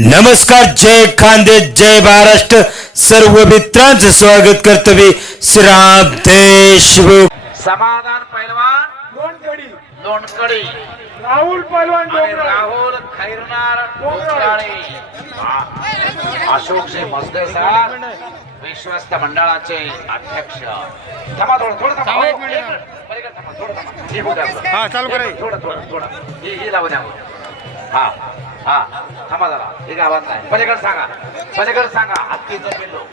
नमस्कार जय खांदे जय महाराष्ट्र. सर्व मित्रांचं स्वागत करतो मी श्रीराम देशमुख समाधान पैलवान लोणकडी. लोणकडी. राहुल आणि डोंगरे राहुल खैरनार डोंगराळे. आ- अशोकजी मसदे सर विश्वस्त मंडळाचे अध्यक्ष. थांबा थोडं थोडं थांबा. हो, एक मिनिट. पलीकडे थांबा, थोडं थांबा. हे होऊ द्या. हा, चालू करा. हे थोडं थोडं थोडं. हे हे लावू द्या हा. हा थांबा जरा. हे गावात नाही. पलीकडे सांगा. पलीकडे सांगा. हत्तीचं पिल्लो.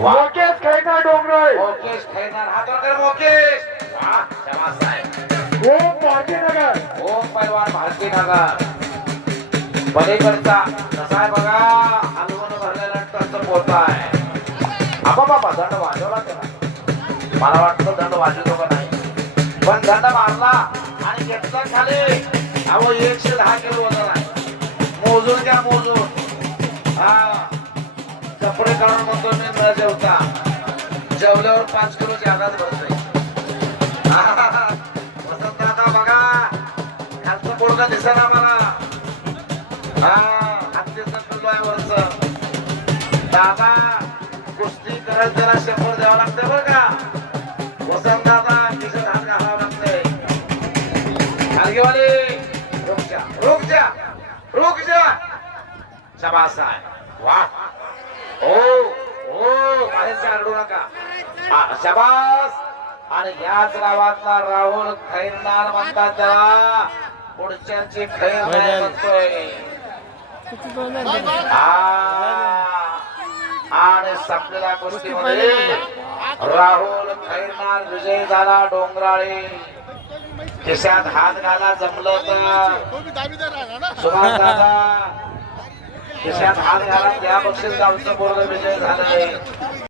मुकेश खैना डोंगरे मोकेश खैरनार हात वर कर मोकेश. वा शाबास साहेब. ओम भारतीनगर ओम भारती नगर पलीकडचा कसा आहे बघा? हलवून भरलेला टच पोहता आहे. आपा बाबा दंड वाजवला त्याला. मला वाटतं दंड वाजवतो का नाही. पण दंड मारला आणि घेतला खाली. अहो एकशे दहा किलो कपडे काढून म्हणतो मी न जेवता. जेवल्यावर पाच किलो जागाच भरतोय. वसंत दादा बघा खालचं पोरगा दिसेना मला हा हत्तीचं आहे वरचं. दादा कुस्ती करत त्याला शंभर द्यावं लागतं बरं का? वसंत दादा तिचं धान घालावं लागतंय. खालगेवाले रुक जा रुक जा रुक जा. शाबास आहे. वा. ओ ओ बाहेरचे आरडू नका. हा, शाबास. आणि याच गावातला राहुल खैरनार म्हणतात त्याला पुढच्याची खैर नाही म्हणतोय. हा. आणि संपलेल्या कुस्तीमध्ये राहुल खैरनार विजय झाला डोंगराळे. खिशात हात घाला जमलं तर. सुभाष दादा खिशात हात घाला या बक्षीस गावचं पूर्ण विजय झाला आहे.